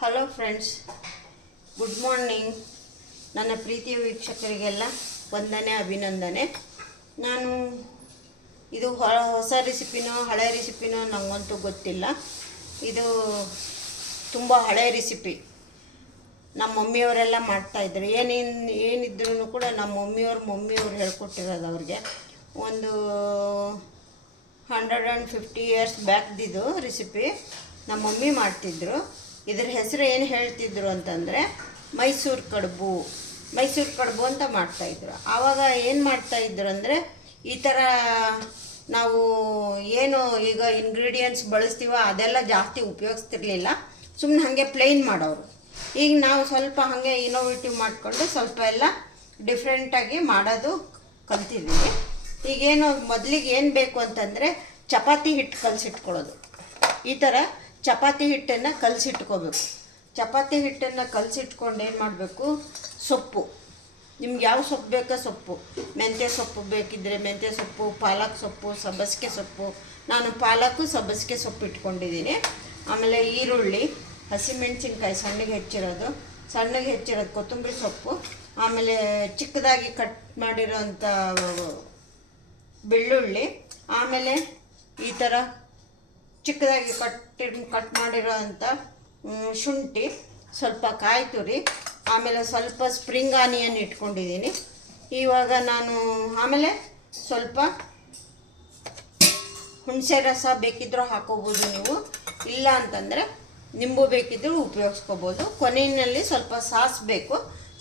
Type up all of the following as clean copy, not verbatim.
Hello friends, good morning. ನನ್ನ ಪ್ರೀತಿಯ ವೀಕ್ಷಕರಿಗೆಲ್ಲ ವಂದನೆ, ಅಭಿನಂದನೆ. ನಾನು ಇದು ಹೊಸ ರೆಸಿಪಿನೋ ಹಳೆ ರೆಸಿಪಿನೋ ನನಗಂತೂ ಗೊತ್ತಿಲ್ಲ. ಇದು ತುಂಬ ಹಳೆ ರೆಸಿಪಿ. ನಮ್ಮ ಮಮ್ಮಿಯವರೆಲ್ಲ ಮಾಡ್ತಾಯಿದ್ರು. ಏನಿದ್ರೂ ಕೂಡ ನಮ್ಮ ಮಮ್ಮಿಯವ್ರು ಹೇಳ್ಕೊಟ್ಟಿರೋದು ಅವ್ರಿಗೆ. ಒಂದು 150 ಇಯರ್ಸ್ ಬ್ಯಾಕ್ದಿದು ರೆಸಿಪಿ ನಮ್ಮ ಮಮ್ಮಿ ಮಾಡ್ತಿದ್ರು. ಇದ್ರ ಹೆಸರು ಏನು ಹೇಳ್ತಿದ್ರು ಅಂತಂದರೆ ಮೈಸೂರು ಕಡುಬು ಅಂತ ಮಾಡ್ತಾಯಿದ್ರು. ಆವಾಗ ಏನು ಮಾಡ್ತಾಯಿದ್ರು ಅಂದರೆ, ಈ ಥರ ನಾವು ಏನು ಈಗ ಇಂಗ್ರೀಡಿಯೆಂಟ್ಸ್ ಬಳಸ್ತೀವ ಅದೆಲ್ಲ ಜಾಸ್ತಿ ಉಪಯೋಗಿಸ್ತಿರ್ಲಿಲ್ಲ. ಸುಮ್ಮನೆ ಹಾಗೆ ಪ್ಲೇನ್ ಮಾಡೋರು. ಈಗ ನಾವು ಸ್ವಲ್ಪ ಹಾಗೆ ಇನೋವೇಟಿವ್ ಮಾಡಿಕೊಂಡು ಸ್ವಲ್ಪ ಎಲ್ಲ ಡಿಫ್ರೆಂಟಾಗಿ ಮಾಡೋದು ಕಲ್ತಿದ್ದೀವಿ. ಈಗೇನು ಮೊದಲಿಗೆ ಏನು ಬೇಕು ಅಂತಂದರೆ ಚಪಾತಿ ಹಿಟ್ಟು ಕಲಸಿಟ್ಕೊಳ್ಳೋದು. ಈ ಥರ ಚಪಾತಿ ಹಿಟ್ಟನ್ನು ಕಲಸಿಟ್ಕೋಬೇಕು. ಚಪಾತಿ ಹಿಟ್ಟನ್ನು ಕಲಸಿಟ್ಕೊಂಡು ಏನು ಮಾಡಬೇಕು, ಸೊಪ್ಪು, ನಿಮ್ಗೆ ಯಾವ ಸೊಪ್ಪು ಬೇಕೋ ಸೊಪ್ಪು, ಮೆಂತ್ಯ ಸೊಪ್ಪು ಬೇಕಿದ್ದರೆ ಮೆಂತ್ಯ ಸೊಪ್ಪು, ಪಾಲಕ್ ಸೊಪ್ಪು, ಸಬ್ಬಸಿಗೆ ಸೊಪ್ಪು. ನಾನು ಪಾಲಕ್ಕು ಸಬ್ಬಸಿಗೆ ಸೊಪ್ಪು ಇಟ್ಕೊಂಡಿದ್ದೀನಿ. ಆಮೇಲೆ ಈರುಳ್ಳಿ, ಹಸಿಮೆಣಸಿನ್ಕಾಯಿ ಸಣ್ಣಗೆ ಹೆಚ್ಚಿರೋದು, ಕೊತ್ತಂಬರಿ ಸೊಪ್ಪು, ಆಮೇಲೆ ಚಿಕ್ಕದಾಗಿ ಕಟ್ ಮಾಡಿರೋಂಥ ಬೆಳ್ಳುಳ್ಳಿ, ಆಮೇಲೆ ಈ ಥರ ಚಿಕ್ಕದಾಗಿ ಕಟ್ ಮಾಡಿರೋ ಅಂಥ ಶುಂಠಿ, ಸ್ವಲ್ಪ ಕಾಯಿ ತುರಿ, ಆಮೇಲೆ ಸ್ವಲ್ಪ ಸ್ಪ್ರಿಂಗ್ ಆನಿಯನ್ ಇಟ್ಕೊಂಡಿದ್ದೀನಿ. ಇವಾಗ ನಾನು ಆಮೇಲೆ ಸ್ವಲ್ಪ ಹುಣಸೆ ರಸ ಬೇಕಿದ್ರೂ ಹಾಕೋಬೋದು ನೀವು, ಇಲ್ಲ ಅಂತಂದರೆ ನಿಂಬು ಬೇಕಿದ್ರೂ ಉಪಯೋಗಿಸ್ಕೋಬೋದು. ಕೊನೆಯಲ್ಲಿ ಸ್ವಲ್ಪ ಸಾಸ್ ಬೇಕು,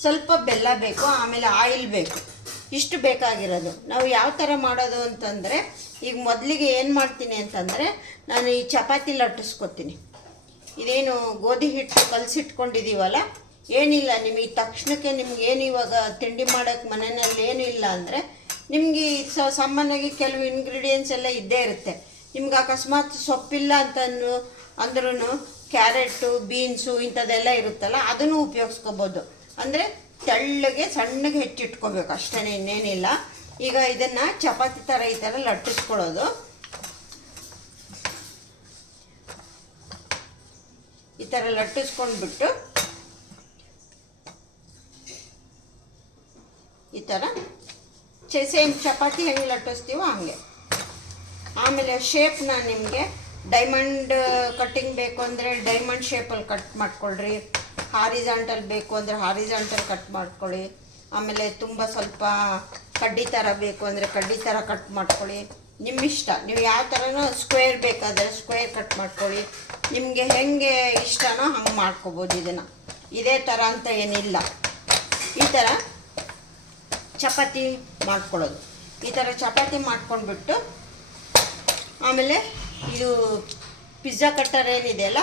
ಸ್ವಲ್ಪ ಬೆಲ್ಲ ಬೇಕು, ಆಮೇಲೆ ಆಯಿಲ್ ಬೇಕು. ಇಷ್ಟು ಬೇಕಾಗಿರೋದು. ನಾವು ಯಾವ ಥರ ಮಾಡೋದು ಅಂತಂದರೆ, ಈಗ ಮೊದಲಿಗೆ ಏನು ಮಾಡ್ತೀನಿ ಅಂತಂದರೆ, ನಾನು ಈ ಚಪಾತಿ ಲಟ್ಟಿಸ್ಕೊತೀನಿ. ಇದೇನು ಗೋಧಿ ಹಿಟ್ಟು ಕಲಸಿಟ್ಕೊಂಡಿದ್ದೀವಲ್ಲ, ಏನಿಲ್ಲ ನಿಮಗೆ ತಕ್ಷಣಕ್ಕೆ ನಿಮ್ಗೇನು ಇವಾಗ ತಿಂಡಿ ಮಾಡೋಕ್ಕೆ ಮನೆಯಲ್ಲಿ ಏನೂ ಇಲ್ಲ ಅಂದರೆ, ನಿಮಗೆ ಸಾಮಾನ್ಯವಾಗಿ ಕೆಲವು ಇಂಗ್ರೀಡಿಯೆಂಟ್ಸ್ ಎಲ್ಲ ಇದ್ದೇ ಇರುತ್ತೆ. ನಿಮ್ಗೆ ಅಕಸ್ಮಾತ್ ಸೊಪ್ಪಿಲ್ಲ ಅಂದ್ರೂ ಕ್ಯಾರೆಟು, ಬೀನ್ಸು ಇಂಥದ್ದೆಲ್ಲ ಇರುತ್ತಲ್ಲ, ಅದನ್ನು ಉಪಯೋಗಿಸ್ಕೋಬೋದು. ಅಂದರೆ ತೆಳ್ಳಗೆ ಸಣ್ಣಗೆ ಹೆಚ್ಚಿಟ್ಕೋಬೇಕು, ಅಷ್ಟೇ, ಇನ್ನೇನಿಲ್ಲ. ಈಗ ಇದನ್ನು ಚಪಾತಿ ಥರ ಈ ಥರ ಲಟ್ಟಿಸ್ಕೊಳ್ಳೋದು. ಈ ಥರ ಲಟ್ಟಿಸ್ಕೊಂಡ್ಬಿಟ್ಟು ಈ ಥರ ಸೇಮ್ ಚಪಾತಿ ಹೆಂಗೆ ಲಟ್ಟಿಸ್ತೀವೋ ಹಂಗೆ. ಆಮೇಲೆ ಶೇಪ್ನ ನಿಮಗೆ ಡೈಮಂಡ್ ಕಟ್ಟಿಂಗ್ ಬೇಕು ಅಂದರೆ ಡೈಮಂಡ್ ಶೇಪಲ್ಲಿ ಕಟ್ ಮಾಡ್ಕೊಳ್ರಿ. ಹಾರಿಜಾಂಟಲ್ ಬೇಕು ಅಂದರೆ ಹಾರಿಜಾಂಟಲ್ ಕಟ್ ಮಾಡ್ಕೊಳ್ಳಿ. ಆಮೇಲೆ ತುಂಬ ಸ್ವಲ್ಪ ಕಡ್ಡಿ ಥರ ಬೇಕು ಅಂದರೆ ಕಡ್ಡಿ ಥರ ಕಟ್ ಮಾಡ್ಕೊಳ್ಳಿ. ನಿಮ್ಮಿಷ್ಟ, ನೀವು ಯಾವ ಥರನೂ ಸ್ಕ್ವೇರ್ ಬೇಕಾದರೆ ಸ್ಕ್ವೇರ್ ಕಟ್ ಮಾಡ್ಕೊಳ್ಳಿ. ನಿಮಗೆ ಹೆಂಗೆ ಇಷ್ಟನೋ ಹಂಗೆ ಮಾಡ್ಕೋಬೋದು. ಇದನ್ನು ಇದೇ ಥರ ಅಂತ ಏನಿಲ್ಲ. ಈ ಥರ ಚಪಾತಿ ಮಾಡ್ಕೊಳ್ಳೋದು. ಈ ಥರ ಚಪಾತಿ ಮಾಡ್ಕೊಂಡ್ಬಿಟ್ಟು ಆಮೇಲೆ ಇದು ಪಿಜ್ಜಾ ಕಟ್ಟರ್ ಏನಿದೆಯಲ್ಲ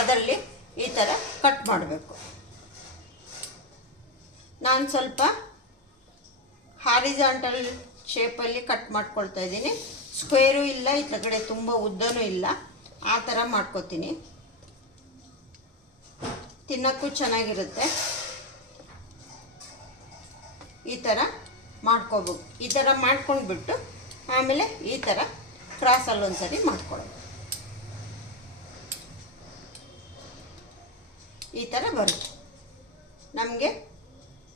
ಅದರಲ್ಲಿ ಈ ಥರ ಕಟ್ ಮಾಡಬೇಕು. ನಾನು ಸ್ವಲ್ಪ ಹಾರಿಜಾಂಟಲ್ ಶೇಪಲ್ಲಿ ಕಟ್ ಮಾಡ್ಕೊಳ್ತಾ ಇದ್ದೀನಿ. ಸ್ಕ್ವೇರು ಇಲ್ಲ, ಈ ಕಡೆ ತುಂಬ ಉದ್ದನೂ ಇಲ್ಲ, ಆ ಥರ ಮಾಡ್ಕೊತೀನಿ. ತಿನ್ನೋಕ್ಕೂ ಚೆನ್ನಾಗಿರುತ್ತೆ. ಈ ಥರ ಮಾಡ್ಕೋಬೇಕು. ಈ ಥರ ಮಾಡ್ಕೊಂಡ್ಬಿಟ್ಟು ಆಮೇಲೆ ಈ ಥರ ಕ್ರಾಸಲ್ಲಿ ಒಂದ್ಸರಿ ಮಾಡ್ಕೊಳ್ಳೋದು. ಈ ಥರ ಬರುತ್ತೆ ನಮಗೆ.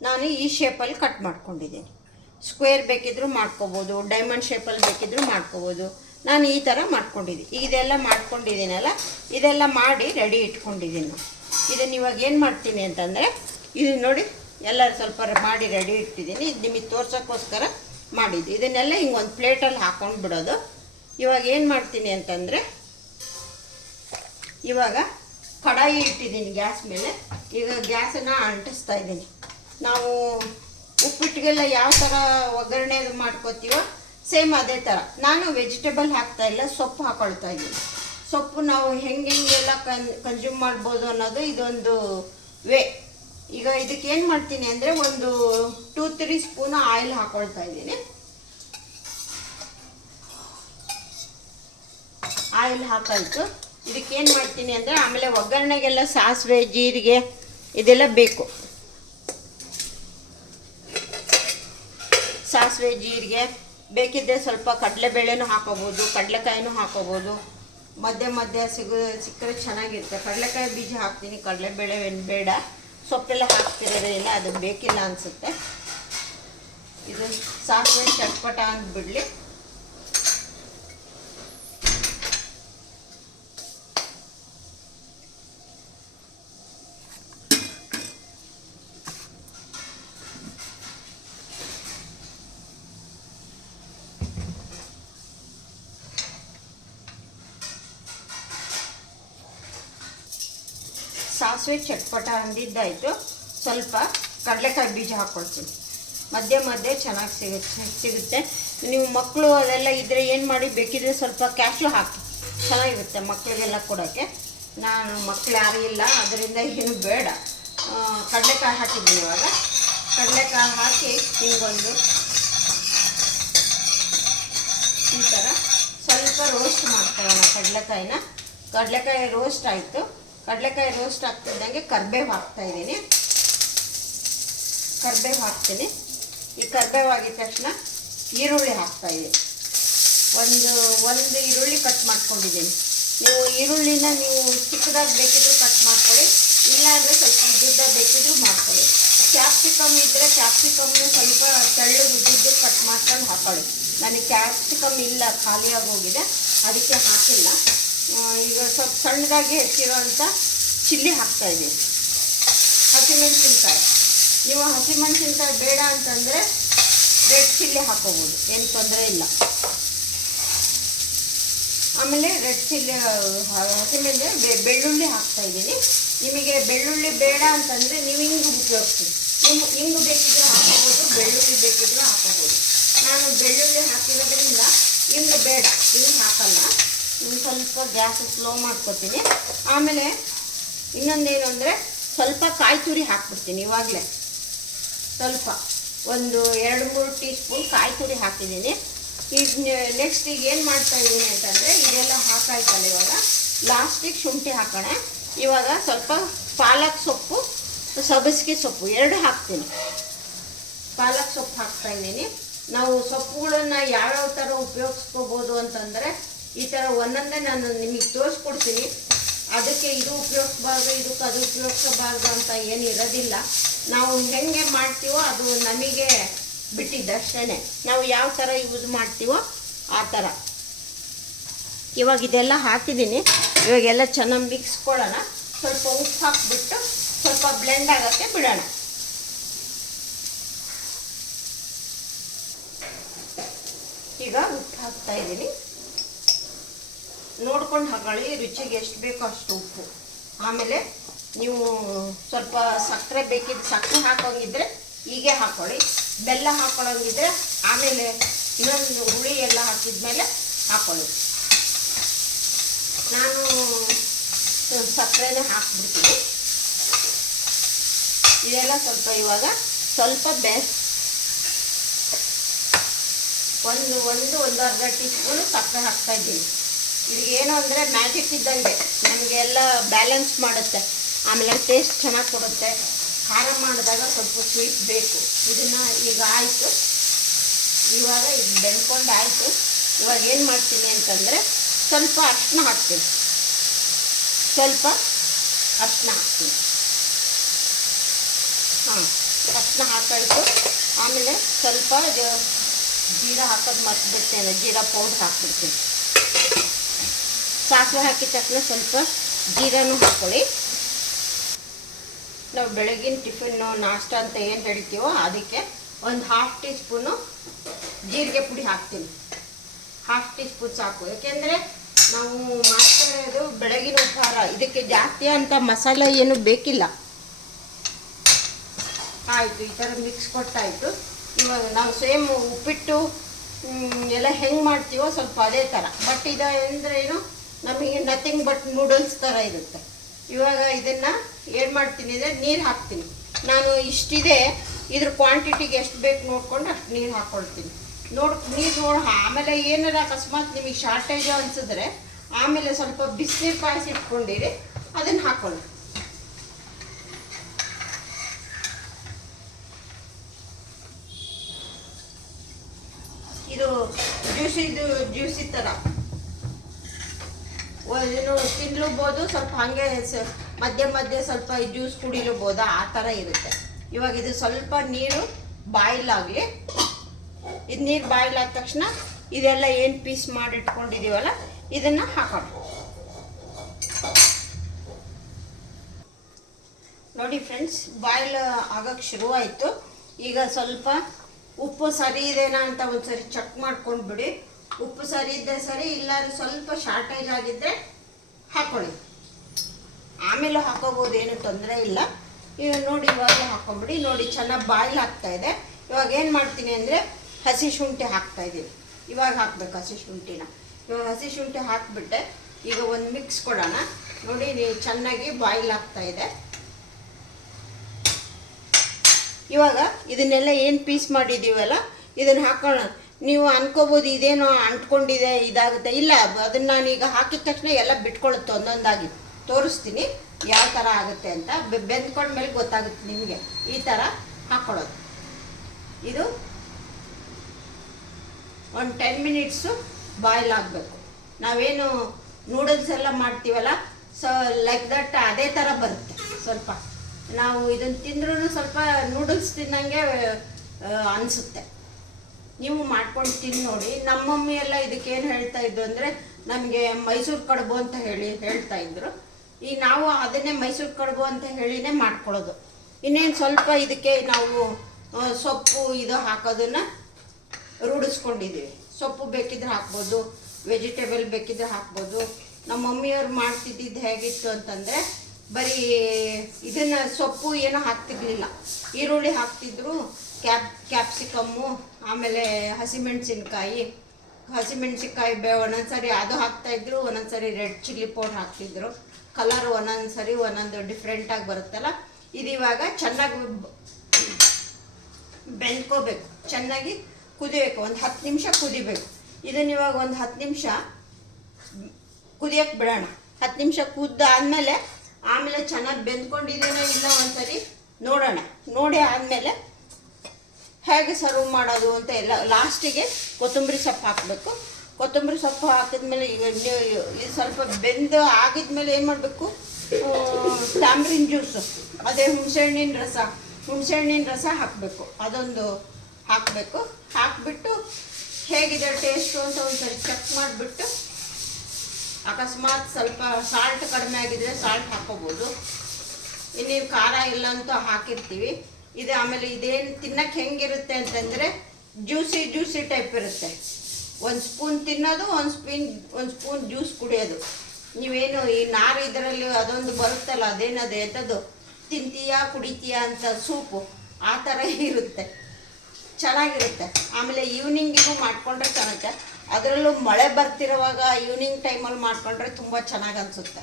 ನಾನು ಈ ಶೇಪಲ್ಲಿ ಕಟ್ ಮಾಡ್ಕೊಂಡಿದ್ದೀನಿ. ಸ್ಕ್ವೇರ್ ಬೇಕಿದ್ರೂ ಮಾಡ್ಕೋಬೋದು, ಡೈಮಂಡ್ ಶೇಪಲ್ಲಿ ಬೇಕಿದ್ರೂ ಮಾಡ್ಕೋಬೋದು. ನಾನು ಈ ಥರ ಮಾಡ್ಕೊಂಡಿದ್ದೀನಿ. ಇದೆಲ್ಲ ಮಾಡ್ಕೊಂಡಿದ್ದೀನಲ್ಲ, ಇದೆಲ್ಲ ಮಾಡಿ ರೆಡಿ ಇಟ್ಕೊಂಡಿದ್ದೀನಿ. ಇದನ್ನು ಇವಾಗ ಏನು ಮಾಡ್ತೀನಿ ಅಂತಂದರೆ, ಇದು ನೋಡಿ ಎಲ್ಲ ಸ್ವಲ್ಪ ಮಾಡಿ ರೆಡಿ ಇಟ್ಟಿದ್ದೀನಿ. ಇದು ನಿಮಗೆ ತೋರ್ಸೋಕ್ಕೋಸ್ಕರ ಮಾಡಿದ್ದು. ಇದನ್ನೆಲ್ಲ ಹಿಂಗೆ ಒಂದು ಪ್ಲೇಟಲ್ಲಿ ಹಾಕ್ಕೊಂಡು ಬಿಡೋದು. ಇವಾಗ ಏನು ಮಾಡ್ತೀನಿ ಅಂತಂದರೆ, ಇವಾಗ ಕಡಾಯಿ ಇಟ್ಟಿದ್ದೀನಿ ಗ್ಯಾಸ್ ಮೇಲೆ. ಈಗ ಗ್ಯಾಸನ್ನು ಅಂಟಿಸ್ತಾ ಇದ್ದೀನಿ. ನಾವು ಉಪ್ಪಿಟ್ಟಿಗೆಲ್ಲ ಯಾವ ಥರ ಒಗ್ಗರಣೆ ಮಾಡ್ಕೋತೀವೋ ಸೇಮ್ ಅದೇ ಥರ. ನಾನು ವೆಜಿಟೇಬಲ್ ಹಾಕ್ತಾಯಿಲ್ಲ, ಸೊಪ್ಪು ಹಾಕ್ಕೊಳ್ತಾ ಇದ್ದೀನಿ. ಸೊಪ್ಪು ನಾವು ಹೆಂಗೆಲ್ಲ ಕನ್ಸ್ಯೂಮ್ ಮಾಡ್ಬೋದು ಅನ್ನೋದು ಇದೊಂದು ವೇ. ಈಗ ಇದಕ್ಕೆ ಏನು ಮಾಡ್ತೀನಿ ಅಂದರೆ, ಒಂದು 2-3 ಸ್ಪೂನ್ ಆಯಿಲ್ ಹಾಕ್ಕೊಳ್ತಾ ಇದ್ದೀನಿ. ಆಯಿಲ್ ಹಾಕಾಯಿತು. ಇದಕ್ಕೇನು ಮಾಡ್ತೀನಿ ಅಂದರೆ, ಆಮೇಲೆ ಒಗ್ಗರಣೆಗೆಲ್ಲ ಸಾಸಿವೆ, ಜೀರಿಗೆ ಇದೆಲ್ಲ ಬೇಕು. ಸಾಸಿವೆ, ಜೀರಿಗೆ ಬೇಕಿದ್ದರೆ ಸ್ವಲ್ಪ ಕಡಲೆಬೇಳೆನೂ ಹಾಕೋಬೋದು, ಕಡಲೆಕಾಯಿನೂ ಹಾಕೋಬೋದು. ಮಧ್ಯ ಮಧ್ಯ ಸಿಕ್ಕರೆ ಚೆನ್ನಾಗಿರುತ್ತೆ. ಕಡಲೆಕಾಯಿ ಬೀಜ ಹಾಕ್ತೀನಿ, ಕಡಲೆಬೇಳೆ ಏನು ಬೇಡ. ಸೊಪ್ಪೆಲ್ಲ ಹಾಕ್ತಿರೋದಿಲ್ಲ, ಅದು ಬೇಕಿಲ್ಲ ಅನಿಸುತ್ತೆ. ಇದು ಸಾಸಿವೆ ಚಟ್ಪಟ ಅಂದ್ಬಿಡಲಿ. ಸಾಸಿವೆ ಚಟ್ಪಟ ಅಂದಿದ್ದಾಯಿತು. ಸ್ವಲ್ಪ ಕಡಲೆಕಾಯಿ ಬೀಜ ಹಾಕ್ಕೊಳ್ತೀನಿ. ಮಧ್ಯೆ ಮಧ್ಯೆ ಚೆನ್ನಾಗಿ ಸಿಗುತ್ತೆ. ನೀವು ಮಕ್ಕಳು ಅದೆಲ್ಲ ಇದ್ದರೆ ಏನು ಮಾಡಿ, ಬೇಕಿದ್ರೆ ಸ್ವಲ್ಪ ಕ್ಯಾಶ್ಯೂ ಹಾಕಿ, ಚೆನ್ನಾಗಿರುತ್ತೆ ಮಕ್ಕಳಿಗೆಲ್ಲ ಕೊಡೋಕ್ಕೆ. ನಾನು ಮಕ್ಕಳು ಯಾರೂ ಇಲ್ಲ, ಅದರಿಂದ ಏನು ಬೇಡ. ಕಡಲೆಕಾಯಿ ಹಾಕಿದ್ದೀನಿ. ಇವಾಗ ಕಡಲೆಕಾಯಿ ಹಾಕಿ ಹಿಂಗೊಂದು ಈ ಥರ ಸ್ವಲ್ಪ ರೋಸ್ಟ್ ಮಾಡ್ಕೊಳ್ಳೋಣ ಕಡಲೆಕಾಯಿ ರೋಸ್ಟ್ ಆಯಿತು. ಕಡಲೆಕಾಯಿ ರೋಸ್ಟ್ ಆಗ್ತಿದ್ದಂಗೆ ಕರಿಬೇವು ಹಾಕ್ತಾಯಿದ್ದೀನಿ. ಕರಿಬೇವು ಹಾಕ್ತೀನಿ. ಈ ಕರಿಬೇವು ಆಗಿದ ತಕ್ಷಣ ಈರುಳ್ಳಿ ಹಾಕ್ತಾಯಿದ್ದೀನಿ. ಒಂದು ಈರುಳ್ಳಿ ಕಟ್ ಮಾಡ್ಕೊಂಡಿದ್ದೀನಿ. ನೀವು ಈರುಳ್ಳಿನ ನೀವು ಚಿಕ್ಕದಾಗಿ ಬೇಕಿದ್ರೂ ಕಟ್ ಮಾಡ್ಕೊಳ್ಳಿ, ಇಲ್ಲಾಂದರೆ ಸ್ವಲ್ಪ ಉದ್ದ ಬೇಕಿದ್ರೂ ಮಾಡ್ಕೊಳ್ಳಿ. ಕ್ಯಾಪ್ಸಿಕಮ್ ಇದ್ದರೆ ಕ್ಯಾಪ್ಸಿಕಮ್ನ ಸ್ವಲ್ಪ ತೆಳ್ಳಗೆ ಉದ್ದಿದ್ದು ಕಟ್ ಮಾಡ್ಕೊಂಡು ಹಾಕೊಳ್ಳಿ. ನನಗೆ ಕ್ಯಾಪ್ಸಿಕಮ್ ಇಲ್ಲ, ಖಾಲಿಯಾಗಿ ಹೋಗಿದೆ, ಅದಕ್ಕೆ ಹಾಕಿಲ್ಲ. ಈಗ ಸ್ವಲ್ಪ ಸಣ್ಣದಾಗಿ ಹೆಚ್ಚಿರೋಂಥ ಚಿಲ್ಲಿ ಹಾಕ್ತಾಯಿದ್ದೀನಿ. ಹಸಿಮೆಣಸಿನ್ಕಾಯಿ, ನೀವು ಹಸಿಮೆಣಸಿನ್ಕಾಯಿ ಬೇಡ ಅಂತಂದರೆ ರೆಡ್ ಚಿಲ್ಲಿ ಹಾಕೋಬೋದು, ಏನು ತೊಂದರೆ ಇಲ್ಲ. ಆಮೇಲೆ ರೆಡ್ ಚಿಲ್ಲಿ ಬೆಳ್ಳುಳ್ಳಿ ಹಾಕ್ತಾಯಿದ್ದೀನಿ. ನಿಮಗೆ ಬೆಳ್ಳುಳ್ಳಿ ಬೇಡ ಅಂತಂದರೆ ನೀವು ಹಿಂಗು ಉಪಯೋಗಿಸಿ. ನೀವು ಹಿಂಗು ಬೇಕಿದ್ರೂ ಹಾಕೋಬೋದು, ಬೆಳ್ಳುಳ್ಳಿ ಬೇಕಿದ್ರೂ ಹಾಕೋಬೋದು. ನಾನು ಬೆಳ್ಳುಳ್ಳಿ ಹಾಕಿರೋದ್ರಿಂದ ಹಿಂಗು ಬೇಡ, ಹಿಂಗೆ ಹಾಕಲ್ಲ. ಸ್ವಲ್ಪ ಗ್ಯಾಸ್ ಸ್ಲೋ ಮಾಡ್ಕೊತೀನಿ. ಆಮೇಲೆ ಇನ್ನೊಂದೇನು ಅಂದರೆ ಸ್ವಲ್ಪ ಕಾಯಿ ತುರಿ ಹಾಕ್ಬಿಡ್ತೀನಿ. ಇವಾಗಲೇ ಸ್ವಲ್ಪ ಒಂದು 2-3 ಟೀ ಸ್ಪೂನ್ ಕಾಯಿ ತುರಿ ಹಾಕಿದ್ದೀನಿ. ಈಗ ನೆಕ್ಸ್ಟ್ ಈಗ ಏನು ಮಾಡ್ತಾಯಿದ್ದೀನಿ ಅಂತಂದರೆ, ಇದೆಲ್ಲ ಹಾಕಾಯ್ತಲ್ಲ, ಇವಾಗ ಲಾಸ್ಟಿಗೆ ಶುಂಠಿ ಹಾಕೋಣ. ಇವಾಗ ಸ್ವಲ್ಪ ಪಾಲಕ್ ಸೊಪ್ಪು, ಸಬ್ಬಸಿಗೆ ಸೊಪ್ಪು 2 ಹಾಕ್ತೀನಿ. ಪಾಲಕ್ ಸೊಪ್ಪು ಹಾಕ್ತಾಯಿದ್ದೀನಿ. ನಾವು ಸೊಪ್ಪುಗಳನ್ನು ಯಾವ್ಯಾವ ಥರ ಉಪಯೋಗಿಸ್ಕೋಬೋದು ಅಂತಂದರೆ, ಈ ಥರ ಒಂದೊಂದೇ ನಾನು ನಿಮಗೆ ತೋರಿಸ್ಕೊಡ್ತೀನಿ. ಅದಕ್ಕೆ ಇದು ಉಪಯೋಗಿಸ್ಬಾರ್ದು, ಇದಕ್ಕೆ ಅದು ಉಪಯೋಗಿಸಬಾರ್ದು ಅಂತ ಏನು ಇರೋದಿಲ್ಲ. ನಾವು ಹೇಗೆ ಮಾಡ್ತೀವೋ ಅದು ನಮಗೆ ಬಿಟ್ಟಿದ್ದಷ್ಟೇ. ನಾವು ಯಾವ ಥರ ಯೂಸ್ ಮಾಡ್ತೀವೋ ಆ ಥರ. ಇವಾಗ ಇದೆಲ್ಲ ಹಾಕಿದ್ದೀನಿ. ಇವಾಗೆಲ್ಲ ಚೆನ್ನಾಗಿ ಮಿಕ್ಸ್ಕೊಳ್ಳೋಣ. ಸ್ವಲ್ಪ ಉಪ್ಪು ಹಾಕಿಬಿಟ್ಟು ಸ್ವಲ್ಪ ಬ್ಲೆಂಡ್ ಆಗೋಕ್ಕೆ ಬಿಡೋಣ. ಈಗ ಉಪ್ಪು ಹಾಕ್ತಾಯಿದ್ದೀನಿ. ನೋಡ್ಕೊಂಡು ಹಾಕೊಳ್ಳಿ, ರುಚಿಗೆ ಎಷ್ಟು ಬೇಕೋ ಅಷ್ಟು ಉಪ್ಪು. ಆಮೇಲೆ ನೀವು ಸ್ವಲ್ಪ ಸಕ್ಕರೆ ಬೇಕಿದ್ದು ಸಕ್ಕರೆ ಹಾಕೋಂಗಿದ್ರೆ ಹೀಗೆ ಹಾಕ್ಕೊಳ್ಳಿ. ಬೆಲ್ಲ ಹಾಕೊಳ್ಳೋಂಗಿದ್ರೆ ಆಮೇಲೆ ಇನ್ನೊಂದು ಹುಳಿ ಎಲ್ಲ ಹಾಕಿದ್ಮೇಲೆ ಹಾಕ್ಕೊಳ್ಳಿ. ನಾನು ಸಕ್ಕರೆನೇ ಹಾಕ್ಬಿಡ್ತೀನಿ. ಇದೆಲ್ಲ ಸ್ವಲ್ಪ ಇವಾಗ ಸ್ವಲ್ಪ ಒಂದು ಅರ್ಧ ಟೀ ಸ್ಪೂನು ಸಕ್ಕರೆ ಹಾಕ್ತಾಯಿದ್ದೀನಿ. ಇದಕ್ಕೇನು ಅಂದರೆ ಮ್ಯಾಜಿಕ್ ಇದ್ದಂಗೆ, ನಮಗೆಲ್ಲ ಬ್ಯಾಲೆನ್ಸ್ ಮಾಡುತ್ತೆ. ಆಮೇಲೆ ಟೇಸ್ಟ್ ಚೆನ್ನಾಗಿ ಕೊಡುತ್ತೆ. ಖಾರ ಮಾಡಿದಾಗ ಸ್ವಲ್ಪ ಸ್ವೀಟ್ ಬೇಕು. ಇದನ್ನು ಈಗ ಆಯಿತು. ಇವಾಗ ಇದು ಬೆಳ್ಕೊಂಡು ಆಯಿತು. ಇವಾಗ ಏನು ಮಾಡ್ತೀನಿ ಅಂತಂದರೆ ಸ್ವಲ್ಪ ಅರಿಶಿನ ಹಾಕ್ತೀನಿ. ಅರಿಶಿನ ಹಾಕಾಯಿತು. ಆಮೇಲೆ ಸ್ವಲ್ಪ ಜೀರಾ ಹಾಕೋದು ಮರ್ತ್ಬಿಡ್ತೇನೆ, ಜೀರಾ ಪೌಡ್ರ್ ಹಾಕ್ಬಿಡ್ತೀನಿ. ಸಾಸಿವೆ ಹಾಕಿದ ತಕ್ಷಣ ಸ್ವಲ್ಪ ಜೀರಾನು ಹಾಕ್ಕೊಳ್ಳಿ. ನಾವು ಬೆಳಗಿನ ಟಿಫಿನ್ನು ನಾಷ್ಟ ಅಂತ ಏನು ಹೇಳ್ತೀವೋ ಅದಕ್ಕೆ ಒಂದು 1/2 ಟೀ ಸ್ಪೂನು ಜೀರಿಗೆ ಪುಡಿ ಹಾಕ್ತೀನಿ. 1/2 ಟೀ ಸ್ಪೂನ್ ಸಾಕು. ಯಾಕೆಂದರೆ ನಾವು ಮಾಡ್ಕೊಳ್ಳೋದು ಬೆಳಗಿನ ಉಪಹಾರ, ಇದಕ್ಕೆ ಜಾಸ್ತಿ ಅಂತ ಮಸಾಲೆ ಏನು ಬೇಕಿಲ್ಲ. ಆಯಿತು, ಈ ಥರ ಮಿಕ್ಸ್ ಕೊಟ್ಟಾಯಿತು. ಇವಾಗ ನಾವು ಸೇಮ್ ಉಪ್ಪಿಟ್ಟು ಎಲ್ಲ ಹೆಂಗೆ ಮಾಡ್ತೀವೋ ಸ್ವಲ್ಪ ಅದೇ ಥರ. ಬಟ್ ಇದು ಅಂದರೆ ಏನು, ನಮಗೆ ನಥಿಂಗ್ ಬಟ್ ನೂಡಲ್ಸ್ ಥರ ಇರುತ್ತೆ. ಇವಾಗ ಇದನ್ನು ಏನು ಮಾಡ್ತೀನಿ ಅಂದರೆ ನೀರು ಹಾಕ್ತೀನಿ. ನಾನು ಇಷ್ಟಿದೆ, ಇದ್ರ ಕ್ವಾಂಟಿಟಿಗೆ ಎಷ್ಟು ಬೇಕು ನೋಡ್ಕೊಂಡು ಅಷ್ಟು ನೀರು ಹಾಕ್ಕೊಳ್ತೀನಿ. ನೀರು ಆಮೇಲೆ ಏನಾರ ಅಕಸ್ಮಾತ್ ನಿಮಗೆ ಶಾರ್ಟೇಜು ಅನಿಸಿದ್ರೆ ಆಮೇಲೆ ಸ್ವಲ್ಪ ಬಿಸಿನೀರು ಕಾಯಿಸಿ ಇಟ್ಕೊಂಡಿರಿ, ಅದನ್ನು ಹಾಕ್ಕೊಳ್ಳಿ. ಇದು ಜ್ಯೂಸಿ ಥರ ಏನು ತಿನ್ಲೂಬೋದು, ಸ್ವಲ್ಪ ಹಾಗೆ ಮಧ್ಯೆ ಮಧ್ಯೆ ಸ್ವಲ್ಪ ಜ್ಯೂಸ್ ಕುಡಿಲೂಬೋದು, ಆ ಥರ ಇರುತ್ತೆ. ಇವಾಗ ಇದು ಸ್ವಲ್ಪ ನೀರು ಬಾಯ್ಲ್ ಆಗಲಿ. ಇದು ನೀರು ಬಾಯ್ಲ್ ಆದ ತಕ್ಷಣ ಇದೆಲ್ಲ ಏನು ಪೀಸ್ ಮಾಡಿ ಇಟ್ಕೊಂಡಿದ್ದೀವಲ್ಲ ಇದನ್ನು ಹಾಕೋಣ. ನೋಡಿ ಫ್ರೆಂಡ್ಸ್, ಬಾಯ್ಲ್ ಆಗೋಕ್ಕೆ ಶುರುವಾಯಿತು. ಈಗ ಸ್ವಲ್ಪ ಉಪ್ಪು ಸರಿ ಇದೆನಾ ಅಂತ ಒಂದ್ಸರಿ ಚೆಕ್ ಮಾಡ್ಕೊಂಡು ಬಿಡಿ. ಉಪ್ಪು ಸರಿ ಇದ್ದರೆ ಸರಿ, ಇಲ್ಲ ಸ್ವಲ್ಪ ಶಾರ್ಟೇಜ್ ಆಗಿದ್ದರೆ ಹಾಕ್ಕೊಳ್ಳಿ, ಆಮೇಲೆ ಹಾಕೋಬೋದು, ಏನು ತೊಂದರೆ ಇಲ್ಲ. ಈಗ ನೋಡಿ ಇವಾಗಲೇ ಹಾಕೊಂಬಿಡಿ. ನೋಡಿ ಚೆನ್ನಾಗಿ ಬಾಯ್ಲ್ ಆಗ್ತಾಯಿದೆ. ಇವಾಗ ಏನು ಮಾಡ್ತೀನಿ ಅಂದರೆ ಹಸಿ ಶುಂಠಿ ಹಾಕ್ತಾಯಿದ್ದೀನಿ. ಇವಾಗ ಹಾಕ್ಬೇಕು ಹಸಿ ಶುಂಠಿನ. ಇವಾಗ ಹಸಿ ಶುಂಠಿ ಹಾಕಿಬಿಟ್ಟೆ. ಈಗ ಒಂದು ಮಿಕ್ಸ್ ಕೊಡೋಣ. ನೋಡಿ ಚೆನ್ನಾಗಿ ಬಾಯ್ಲ್ ಆಗ್ತಾಯಿದೆ. ಇವಾಗ ಇದನ್ನೆಲ್ಲ ಏನು ಪೀಸ್ ಮಾಡಿದ್ದೀವಲ್ಲ ಇದನ್ನು ಹಾಕೋಣ. ನೀವು ಅನ್ಕೋಬೋದು ಇದೇನೋ ಅಂಟ್ಕೊಂಡಿದೆ ಇದಾಗುತ್ತೆ, ಇಲ್ಲ, ಅದನ್ನು ನಾನೀಗ ಹಾಕಿದ ತಕ್ಷಣ ಎಲ್ಲ ಬಿಟ್ಕೊಳ್ಳುತ್ತೆ. ಒಂದೊಂದಾಗಿ ತೋರಿಸ್ತೀನಿ ಯಾವ ಥರ ಆಗುತ್ತೆ ಅಂತ. ಬೆಂದ್ಕೊಂಡ್ಮೇಲೆ ಗೊತ್ತಾಗುತ್ತೆ ನಿಮಗೆ. ಈ ಥರ ಹಾಕ್ಕೊಳ್ಳೋದು. ಇದು ಒಂದು 10 ಮಿನಿಟ್ಸು ಬಾಯ್ಲ್ ಆಗಬೇಕು. ನಾವೇನು ನೂಡಲ್ಸ್ ಎಲ್ಲ ಮಾಡ್ತೀವಲ್ಲ, ಲೈಕ್ ದಟ್ ಅದೇ ಥರ ಬರುತ್ತೆ. ಸ್ವಲ್ಪ ನಾವು ಇದನ್ನು ತಿಂದ್ರೂ ಸ್ವಲ್ಪ ನೂಡಲ್ಸ್ ತಿನ್ನಂಗೆ ಅನಿಸುತ್ತೆ. ನೀವು ಮಾಡ್ಕೊಂಡು ತಿಂದು ನೋಡಿ. ನಮ್ಮ ಮಮ್ಮಿ ಎಲ್ಲ ಇದಕ್ಕೇನು ಹೇಳ್ತಾಯಿದ್ರು ಅಂದರೆ ನಮಗೆ ಮೈಸೂರು ಕಡುಬು ಅಂತ ಹೇಳ್ತಾಯಿದ್ರು. ಈಗ ನಾವು ಅದನ್ನೇ ಮೈಸೂರು ಕಡುಬು ಅಂತ ಹೇಳಿನೇ ಮಾಡ್ಕೊಳ್ಳೋದು. ಇನ್ನೇನು ಸ್ವಲ್ಪ ಇದಕ್ಕೆ ನಾವು ಸೊಪ್ಪು ಇದು ಹಾಕೋದನ್ನು ರೂಢಿಸ್ಕೊಂಡಿದ್ದೀವಿ. ಸೊಪ್ಪು ಬೇಕಿದ್ರೆ ಹಾಕ್ಬೋದು, ವೆಜಿಟೇಬಲ್ ಬೇಕಿದ್ರೆ ಹಾಕ್ಬೋದು. ನಮ್ಮ ಮಮ್ಮಿಯವ್ರು ಮಾಡ್ತಿದ್ದಿದ್ದು ಹೇಗಿತ್ತು ಅಂತಂದರೆ ಬರೀ ಇದನ್ನು ಸೊಪ್ಪು ಏನೂ ಹಾಕ್ತಿರ್ಲಿಲ್ಲ. ಈರುಳ್ಳಿ ಹಾಕ್ತಿದ್ರು, ಕ್ಯಾಪ್ಸಿಕಮ್ಮು, ಆಮೇಲೆ ಹಸಿಮೆಣ್ಸಿನ್ಕಾಯಿ ಒಂದೊಂದು ಸರಿ ಅದು ಹಾಕ್ತಾಯಿದ್ರು, ಒಂದೊಂದು ಸರಿ ರೆಡ್ ಚಿಲ್ಲಿ ಪೌಡರ್ ಹಾಕ್ತಿದ್ರು. ಕಲರ್ ಒಂದೊಂದು ಸರಿ ಒಂದೊಂದು ಡಿಫ್ರೆಂಟಾಗಿ ಬರುತ್ತಲ್ಲ. ಇದು ಇವಾಗ ಚೆನ್ನಾಗಿ ಬೆಂದ್ಕೋಬೇಕು, ಚೆನ್ನಾಗಿ ಕುದಿಬೇಕು. ಒಂದು 10 ನಿಮಿಷ ಕುದಿಬೇಕು. ಇದನ್ನು ಇವಾಗ ಒಂದು 10 ನಿಮಿಷ ಕುದಿಯೋಕ್ಕೆ ಬಿಡೋಣ. 10 ನಿಮಿಷ ಕುದ್ದಾದಮೇಲೆ ಆಮೇಲೆ ಚೆನ್ನಾಗಿ ಬೆಂದ್ಕೊಂಡಿದ್ದೇನೋ ಇಲ್ಲ ಒಂದ್ಸರಿ ನೋಡೋಣ. ನೋಡಿ ಆದಮೇಲೆ ಹೇಗೆ ಸರ್ವ್ ಮಾಡೋದು ಅಂತ ಎಲ್ಲ. ಲಾಸ್ಟಿಗೆ ಕೊತ್ತಂಬರಿ ಸೊಪ್ಪು ಹಾಕಬೇಕು. ಕೊತ್ತಂಬರಿ ಸೊಪ್ಪು ಹಾಕಿದ್ಮೇಲೆ ಈಗ ಇದು ಸ್ವಲ್ಪ ಬೆಂದು ಆಗಿದ್ಮೇಲೆ ಏನು ಮಾಡಬೇಕು, ಟ್ಯಾಮ್ರಿನ್ ಜ್ಯೂಸು, ಅದೇ ಹುಣಸೆಹಣ್ಣಿನ ರಸ ಹಾಕಬೇಕು. ಅದೊಂದು ಹಾಕಬೇಕು. ಹಾಕಿಬಿಟ್ಟು ಹೇಗಿದೆ ಟೇಸ್ಟು ಅಂತ ಒಂದ್ಸರಿ ಚೆಕ್ ಮಾಡಿಬಿಟ್ಟು, ಅಕಸ್ಮಾತ್ ಸ್ವಲ್ಪ ಸಾಲ್ಟ್ ಕಡಿಮೆ ಆಗಿದ್ರೆ ಸಾಲ್ಟ್ ಹಾಕೋಬೋದು. ಇನ್ನು ಖಾರ ಇಲ್ಲ ಅಂತೂ ಹಾಕಿರ್ತೀವಿ. ಇದು ಆಮೇಲೆ ಇದೇನು ತಿನ್ನಕ್ಕೆ ಹೆಂಗಿರುತ್ತೆ ಅಂತಂದರೆ ಜ್ಯೂಸಿ ಟೈಪ್ ಇರುತ್ತೆ. ಒಂದು ಸ್ಪೂನ್ ತಿನ್ನೋದು, ಒಂದು ಸ್ಪೂನ್ ಜ್ಯೂಸ್ ಕುಡಿಯೋದು. ನೀವೇನು ಈ ನಾರು ಇದರಲ್ಲಿ ಅದೊಂದು ಬರುತ್ತಲ್ಲ, ಅದೇನದು ಎಂಥದ್ದು ತಿಂತೀಯಾ ಕುಡಿತೀಯಾ ಅಂತ ಸೂಪು, ಆ ಥರ ಇರುತ್ತೆ, ಚೆನ್ನಾಗಿರುತ್ತೆ. ಆಮೇಲೆ ಈವ್ನಿಂಗಿಗೂ ಮಾಡಿಕೊಂಡ್ರೆ ಚೆನ್ನಾಗುತ್ತೆ. ಅದರಲ್ಲೂ ಮಳೆ ಬರ್ತಿರುವಾಗ ಈವ್ನಿಂಗ್ ಟೈಮಲ್ಲಿ ಮಾಡಿಕೊಂಡ್ರೆ ತುಂಬ ಚೆನ್ನಾಗಿ ಅನಿಸುತ್ತೆ.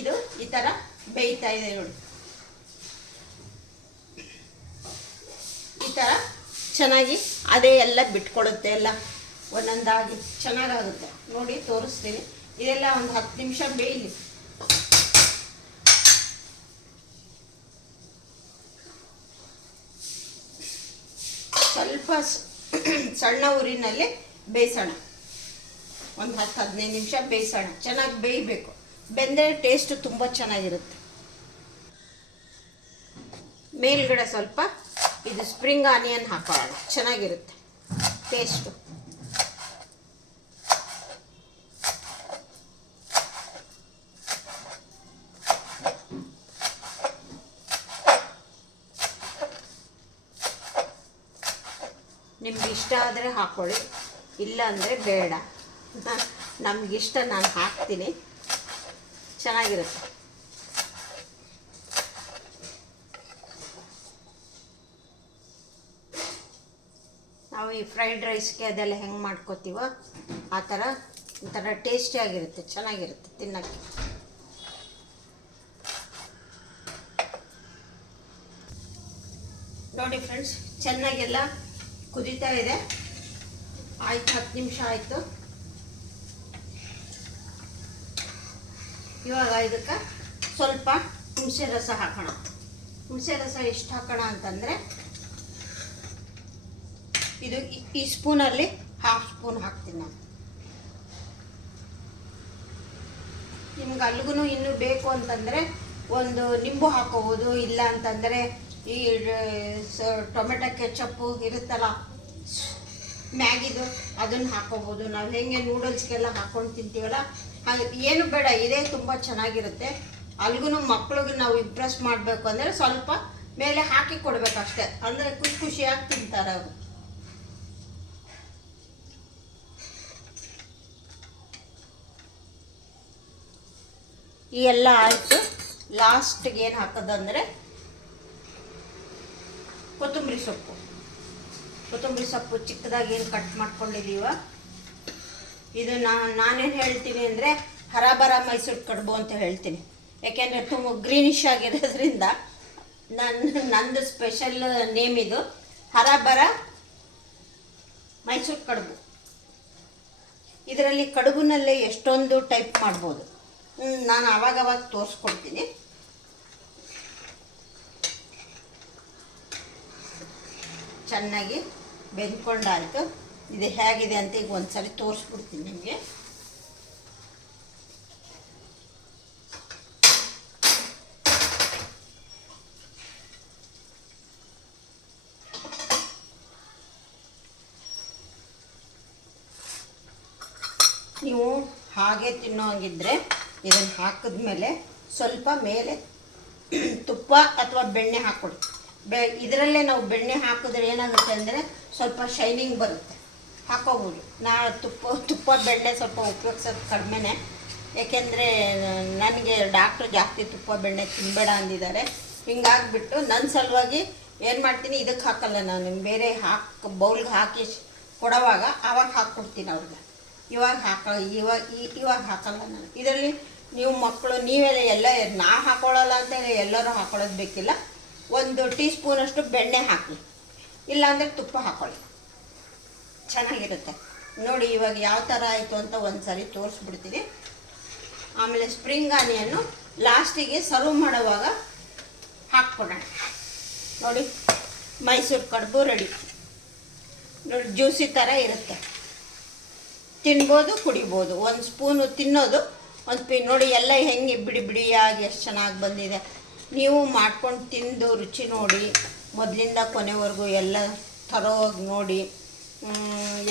ಇದು ಈ ಥರ ಬೇಯ್ತಾ ಇದೆ ನೋಡಿ. ಈ ಥರ ಚೆನ್ನಾಗಿ ಅದೇ ಎಲ್ಲ ಬಿಟ್ಕೊಡುತ್ತೆ, ಎಲ್ಲ ಒಂದೊಂದಾಗಿ ಚೆನ್ನಾಗಾಗುತ್ತೆ. ನೋಡಿ ತೋರಿಸ್ತೀನಿ. ಇದೆಲ್ಲ ಒಂದು 10 ನಿಮಿಷ ಬೇಯಲಿ. ಸ್ವಲ್ಪ ಸಣ್ಣ ಊರಿನಲ್ಲಿ ಬೇಯಿಸೋಣ. ಒಂದು 10-15 ನಿಮಿಷ ಬೇಯಿಸೋಣ. ಚೆನ್ನಾಗಿ ಬೇಯಬೇಕು. ಬೆಂದರೆ ಟೇಸ್ಟು ತುಂಬ ಚೆನ್ನಾಗಿರುತ್ತೆ. ಮೇಲ್ಗಡೆ ಸ್ವಲ್ಪ ಇದು ಸ್ಪ್ರಿಂಗ್ ಆನಿಯನ್ ಹಾಕೊಳ್ಳೋಣ, ಚೆನ್ನಾಗಿರುತ್ತೆ ಟೇಸ್ಟು. ನಿಮ್ಗೆ ಇಷ್ಟ ಆದರೆ ಹಾಕ್ಕೊಳ್ಳಿ, ಇಲ್ಲ ಅಂದರೆ ಬೇಡ. ನಮಗಿಷ್ಟ, ನಾನು ಹಾಕ್ತೀನಿ, ಚೆನ್ನಾಗಿರುತ್ತೆ. ನಾವು ಈ ಫ್ರೈಡ್ ರೈಸ್ಗೆ ಅದೆಲ್ಲ ಹೆಂಗೆ ಮಾಡ್ಕೋತೀವೋ ಆ ಥರ ಒಂಥರ ಟೇಸ್ಟಿಯಾಗಿರುತ್ತೆ, ಚೆನ್ನಾಗಿರುತ್ತೆ ತಿನ್ನೋಕ್ಕೆ. ನೋಡಿ ಫ್ರೆಂಡ್ಸ್, ಚೆನ್ನಾಗೆಲ್ಲ ಕುದೀತಾ ಇದೆ. ಆಯಿತು, 10 ನಿಮಿಷ ಆಯಿತು. ಇವಾಗ ಇದಕ್ಕೆ ಸ್ವಲ್ಪ ಹುಣಸೆ ರಸ ಹಾಕೋಣ. ಹುಣಸೆ ರಸ ಎಷ್ಟು ಹಾಕೋಣ ಅಂತಂದರೆ, ಇದು ಈ ಸ್ಪೂನಲ್ಲಿ 1/2 ಸ್ಪೂನ್ ಹಾಕ್ತೀನಿ ನಾನು. ನಿಮ್ಗೆ ಅಲ್ಲಿಗೂ ಇನ್ನೂ ಬೇಕು ಅಂತಂದರೆ ಒಂದು ನಿಂಬು ಹಾಕೋಬೋದು, ಇಲ್ಲ ಅಂತಂದರೆ ಈ ಟೊಮೆಟೊ ಕೆಚಪ್ಪು ಇರುತ್ತಲ್ಲ ಮ್ಯಾಗಿದು, ಅದನ್ನು ಹಾಕೋಬೋದು. ನಾವು ಹೆಂಗೆ ನೂಡಲ್ಸ್ಗೆಲ್ಲ ಹಾಕ್ಕೊಂಡು ತಿಂತೀವಲ್ಲ ಹಾಗೆ ಏನು ಬೇಡ, ಇದೇ ತುಂಬ ಚೆನ್ನಾಗಿರುತ್ತೆ. ಅಲ್ಲಿಗೂ ಮಕ್ಳಿಗೆ ನಾವು ಇಂಪ್ರೆಸ್ ಮಾಡಬೇಕು ಅಂದರೆ ಸ್ವಲ್ಪ ಮೇಲೆ ಹಾಕಿ ಕೊಡಬೇಕಷ್ಟೆ, ಅಂದರೆ ಖುಷಿ ಖುಷಿಯಾಗಿ ತಿಂತಾರೆ ಅವರು. ಈ ಎಲ್ಲ ಆಯಿತು. ಲಾಸ್ಟ್ಗೆ ಏನು ಹಾಕೋದಂದರೆ ಕೊತ್ತಂಬರಿ ಸೊಪ್ಪು. ಕೊತ್ತಂಬರಿ ಸೊಪ್ಪು ಚಿಕ್ಕದಾಗಿ ಏನು ಕಟ್ ಮಾಡ್ಕೊಂಡಿದ್ದೀವ, ಇದು ನಾನೇನು ಹೇಳ್ತೀನಿ ಅಂದರೆ ಹರಾಬರ ಮೈಸೂರು ಕಡುಬು ಅಂತ ಹೇಳ್ತೀನಿ. ಯಾಕೆಂದರೆ ತುಂಬ ಗ್ರೀನಿಶ್ ಆಗಿರೋದ್ರಿಂದ ನಂದು ಸ್ಪೆಷಲ್ ನೇಮ್ ಇದು, ಹರಾಬರ ಮೈಸೂರು ಕಡುಬು. ಇದರಲ್ಲಿ ಕಡುಬುನಲ್ಲೇ ಎಷ್ಟೊಂದು ಟೈಪ್ ಮಾಡ್ಬೋದು, ನಾನು ಆವಾಗವಾಗ ತೋರಿಸ್ಕೊಡ್ತೀನಿ. ಚೆನ್ನಾಗಿ ಬೆಂದ್ಕೊಂಡಾಯಿತು. ಇದು ಹೇಗಿದೆ ಅಂತ ಈಗ ಒಂದ್ಸರಿ ತೋರಿಸ್ಬಿಡ್ತೀನಿ ನಿಮಗೆ. ನೀವು ಹಾಗೆ ತಿನ್ನೋ ಹಾಗಿದ್ರೆ ಇದನ್ನು ಹಾಕಿದ್ಮೇಲೆ ಸ್ವಲ್ಪ ಮೇಲೆ ತುಪ್ಪ ಅಥವಾ ಬೆಣ್ಣೆ ಹಾಕ್ಕೊಡಿ. ಇದರಲ್ಲೇ ನಾವು ಬೆಣ್ಣೆ ಹಾಕಿದ್ರೆ ಏನಾಗುತ್ತೆ ಅಂದರೆ ಸ್ವಲ್ಪ ಶೈನಿಂಗ್ ಬರುತ್ತೆ, ಹಾಕೋಬೋದು. ತುಪ್ಪ ಬೆಣ್ಣೆ ಸ್ವಲ್ಪ ಉಪಯೋಗಿಸೋದು ಕಡಿಮೆನೇ, ಏಕೆಂದರೆ ನನಗೆ ಡಾಕ್ಟ್ರು ಜಾಸ್ತಿ ತುಪ್ಪ ಬೆಣ್ಣೆ ತಿನ್ನಬೇಡ ಅಂದಿದ್ದಾರೆ. ಹಿಂಗಾಗಿಬಿಟ್ಟು ನನ್ನ ಸಲುವಾಗಿ ಏನು ಮಾಡ್ತೀನಿ, ಇದಕ್ಕೆ ಹಾಕಲ್ಲ ನಾನು, ಬೇರೆ ಬೌಲ್ಗೆ ಹಾಕಿ ಕೊಡೋವಾಗ ಆವಾಗ ಹಾಕ್ಕೊಡ್ತೀನಿ ಅವ್ರಿಗೆ. ಇವಾಗ ಹಾಕಲ್ಲ ನಾನು. ಇದರಲ್ಲಿ ನೀವು ಮಕ್ಕಳು ನೀವೆಲ್ಲ ಎಲ್ಲ ನಾವು ಹಾಕೊಳ್ಳಲ್ಲ ಅಂತ ಎಲ್ಲರೂ ಹಾಕೊಳ್ಳೋದು ಬೇಕಿಲ್ಲ. 1 ಟೀ ಸ್ಪೂನಷ್ಟು ಬೆಣ್ಣೆ ಹಾಕಿ, ಇಲ್ಲಾಂದರೆ ತುಪ್ಪ ಹಾಕೊಳ್ಳಿ, ಚೆನ್ನಾಗಿರುತ್ತೆ. ನೋಡಿ ಇವಾಗ ಯಾವ ಥರ ಆಯಿತು ಅಂತ ಒಂದು ಸರಿ ತೋರಿಸ್ಬಿಡ್ತೀನಿ. ಆಮೇಲೆ ಸ್ಪ್ರಿಂಗ್ ಆನಿಯನ್ನು ಲಾಸ್ಟಿಗೆ ಸರ್ವ್ ಮಾಡುವಾಗ ಹಾಕ್ಕೊಡೋಣ. ನೋಡಿ ಮೈಸೂರು ಕಡುಬು ರೆಡಿ. ನೋಡಿ ಜ್ಯೂಸಿ ಥರ ಇರುತ್ತೆ, ತಿನ್ಬೋದು ಕುಡಿಬೋದು. 1 ಸ್ಪೂನು ತಿನ್ನೋದು, ನೋಡಿ ಎಲ್ಲ ಹೆಂಗೆ ಬಿಡಿ ಬಿಡಿಯಾಗಿ ಎಷ್ಟು ಚೆನ್ನಾಗಿ ಬಂದಿದೆ. ನೀವು ಮಾಡ್ಕೊಂಡು ತಿಂದು ರುಚಿ ನೋಡಿ, ಮೊದಲಿಂದ ಕೊನೆವರೆಗೂ ಎಲ್ಲ ಥರೋಗಿ ನೋಡಿ.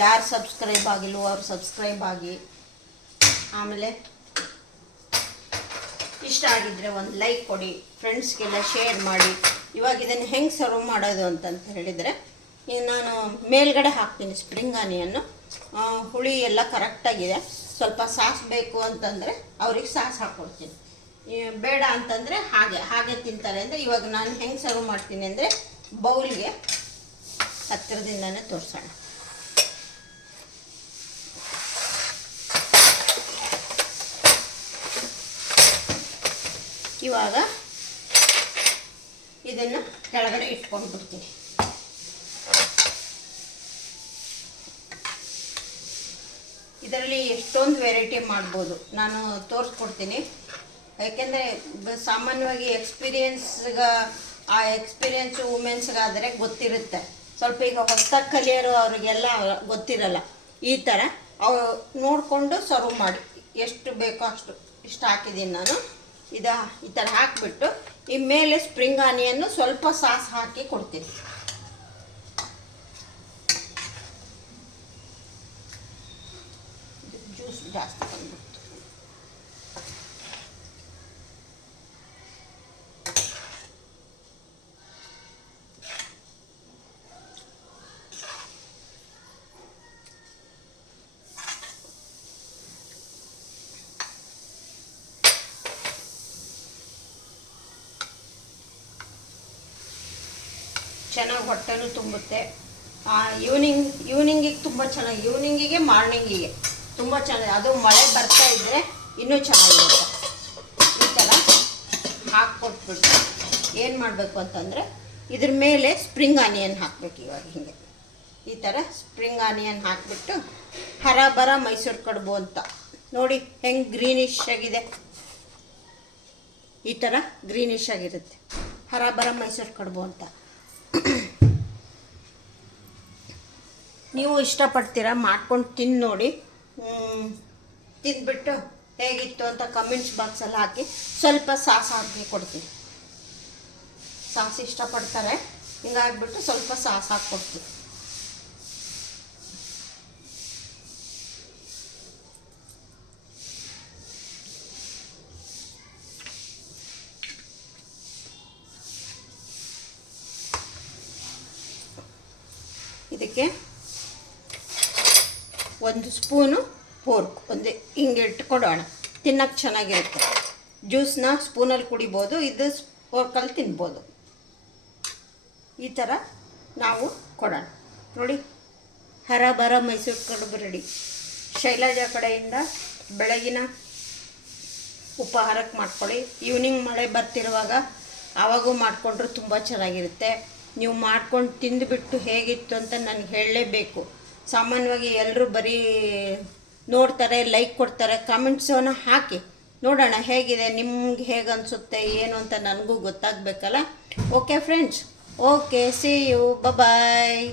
ಯಾರು ಸಬ್ಸ್ಕ್ರೈಬ್ ಆಗಿಲ್ವೋ ಅವ್ರು ಸಬ್ಸ್ಕ್ರೈಬ್ ಆಗಿ. ಆಮೇಲೆ ಇಷ್ಟ ಆಗಿದ್ದರೆ ಒಂದು ಲೈಕ್ ಕೊಡಿ, ಫ್ರೆಂಡ್ಸ್ಗೆಲ್ಲ ಶೇರ್ ಮಾಡಿ. ಇವಾಗ ಇದನ್ನು ಹೆಂಗೆ ಸರ್ವ್ ಮಾಡೋದು ಅಂತಂತ ಹೇಳಿದರೆ, ನಾನು ಮೇಲ್ಗಡೆ ಹಾಕ್ತೀನಿ ಸ್ಪ್ರಿಂಗ್ ಆನಿಯನ್ನು. ಹುಳಿ ಎಲ್ಲ ಕರೆಕ್ಟಾಗಿದೆ. ಸ್ವಲ್ಪ ಸಾಸ್ ಬೇಕು ಅಂತಂದರೆ ಅವ್ರಿಗೆ ಸಾಸ್ ಹಾಕ್ಕೊಡ್ತೀನಿ, ಬೇಡ ಅಂತಂದರೆ ಹಾಗೆ ತಿಂತಾರೆ. ಅಂದರೆ ಇವಾಗ ನಾನು ಹೆಂಗೆ ಸರ್ವ್ ಮಾಡ್ತೀನಿ ಅಂದರೆ ಬೌಲ್ಗೆ ಹತ್ತಿರದಿಂದನೇ ತೋರಿಸೋಣ. ಇವಾಗ ಇದನ್ನು ಕೆಳಗಡೆ ಇಟ್ಕೊಂಡು ಬಿಡ್ತೀನಿ. ಇದರಲ್ಲಿ ಎಷ್ಟೊಂದು ವೆರೈಟಿ ಮಾಡ್ಬೋದು, ನಾನು ತೋರಿಸ್ಕೊಡ್ತೀನಿ. ಯಾಕೆಂದರೆ ಸಾಮಾನ್ಯವಾಗಿ ಆ ಎಕ್ಸ್ಪೀರಿಯೆನ್ಸು ವುಮೆನ್ಸ್ಗಾದರೆ ಗೊತ್ತಿರುತ್ತೆ. ಸ್ವಲ್ಪ ಈಗ ಹೊಸದಾಗಿ ಕಲಿಯೋರು ಅವ್ರಿಗೆಲ್ಲ ಗೊತ್ತಿರಲ್ಲ. ಈ ಥರ ನೋಡಿಕೊಂಡು ಸರ್ವ್ ಮಾಡಿ, ಎಷ್ಟು ಬೇಕೋ ಅಷ್ಟು ಇಷ್ಟು ಹಾಕಿದ್ದೀನಿ ನಾನು. ಈ ಥರ ಹಾಕಿಬಿಟ್ಟು ಈ ಮೇಲೆ ಸ್ಪ್ರಿಂಗ್ ಆನಿಯನ್ನು ಸ್ವಲ್ಪ ಸಾಸ್ ಹಾಕಿ ಕೊಡ್ತೀನಿ. ಜ್ಯೂಸ್ ಜಾಸ್ತಿ ಬಂದ್ಬಿಟ್ಟು ಚೆನ್ನಾಗಿ ಹೊಟ್ಟೆನೂ ತುಂಬುತ್ತೆ. ಈವ್ನಿಂಗಿಗೆ ತುಂಬ ಚೆನ್ನಾಗಿ, ಈವ್ನಿಂಗಿಗೆ ಮಾರ್ನಿಂಗಿಗೆ ತುಂಬ ಚೆನ್ನಾಗಿ. ಅದು ಮಳೆ ಬರ್ತಾ ಇದ್ದರೆ ಇನ್ನೂ ಚೆನ್ನಾಗಿರುತ್ತೆ. ಈ ಥರ ಹಾಕ್ಕೊಟ್ಬಿಟ್ಟು ಏನು ಮಾಡಬೇಕು ಅಂತಂದರೆ ಇದ್ರ ಮೇಲೆ ಸ್ಪ್ರಿಂಗ್ ಆನಿಯನ್ ಹಾಕಬೇಕು. ಇವಾಗ ಹೀಗೆ ಈ ಥರ ಸ್ಪ್ರಿಂಗ್ ಆನಿಯನ್ ಹಾಕಿಬಿಟ್ಟು ಹರಾಬರ ಮೈಸೂರು ಕಡುಬು ಅಂತ ನೋಡಿ ಹೆಂಗೆ ಗ್ರೀನಿಶ್ ಆಗಿದೆ. ಈ ಥರ ಗ್ರೀನಿಶ್ ಆಗಿರುತ್ತೆ ಹರಾಬರ ಮೈಸೂರು ಕಡುಬು ಅಂತ. ನೀವು ಇಷ್ಟಪಡ್ತೀರಾ, ಮಾಡ್ಕೊಂಡು ತಿಂದು ನೋಡಿ. ತಿಂದ್ಬಿಟ್ಟು ಹೇಗಿತ್ತು ಅಂತ ಕಮೆಂಟ್ಸ್ ಬಾಕ್ಸಲ್ಲಿ ಹಾಕಿ. ಸ್ವಲ್ಪ ಸಾಸ್ ಹಾಕಿ ಕೊಡ್ತೀನಿ, ಸಾಸ್ ಇಷ್ಟಪಡ್ತಾರೆ, ಹಿಂಗಾಗ್ಬಿಟ್ಟು ಸ್ವಲ್ಪ ಸಾಸ್ ಹಾಕ್ಕೊಡ್ತೀನಿ. ಇದಕ್ಕೆ 1 ಸ್ಪೂನು ಪೋರ್ಕ್ ಒಂದು ಹಿಂಗೆ ಇಟ್ಕೊಡೋಣ, ತಿನ್ನೋಕ್ಕೆ ಚೆನ್ನಾಗಿರುತ್ತೆ. ಜ್ಯೂಸನ್ನ ಸ್ಪೂನಲ್ಲಿ ಕುಡಿಬೋದು, ಇದು ಫೋರ್ಕಲ್ಲಿ ತಿನ್ಬೋದು. ಈ ಥರ ನಾವು ಕೊಡೋಣ. ನೋಡಿ, ಹರಬರ ಮೈಸೂರು ಕಡುಬು ರೆಡಿ. ಶೈಲಜಾ ಕಡೆಯಿಂದ ಬೆಳಗಿನ ಉಪಹಾರಕ್ಕೆ ಮಾಡ್ಕೊಳ್ಳಿ. ಈವ್ನಿಂಗ್ ಮಳೆ ಬರ್ತಿರುವಾಗ ಆವಾಗೂ ಮಾಡಿಕೊಂಡ್ರು ತುಂಬ ಚೆನ್ನಾಗಿರುತ್ತೆ. ನೀವು ಮಾಡ್ಕೊಂಡು ತಿಂದುಬಿಟ್ಟು ಹೇಗಿತ್ತು ಅಂತ ನನಗೆ ಹೇಳಲೇಬೇಕು. ಸಾಮಾನ್ಯವಾಗಿ ಎಲ್ಲರೂ ಬರೀ ನೋಡ್ತಾರೆ, ಲೈಕ್ ಕೊಡ್ತಾರೆ, ಕಾಮೆಂಟ್ಸನ್ನು ಹಾಕಿ ನೋಡೋಣ ಹೇಗಿದೆ, ನಿಮ್ಗೆ ಹೇಗೆ ಅನಿಸುತ್ತೆ ಏನು ಅಂತ ನನಗೂ ಗೊತ್ತಾಗಬೇಕಲ್ಲ. Okay friends, okay, see you, bye.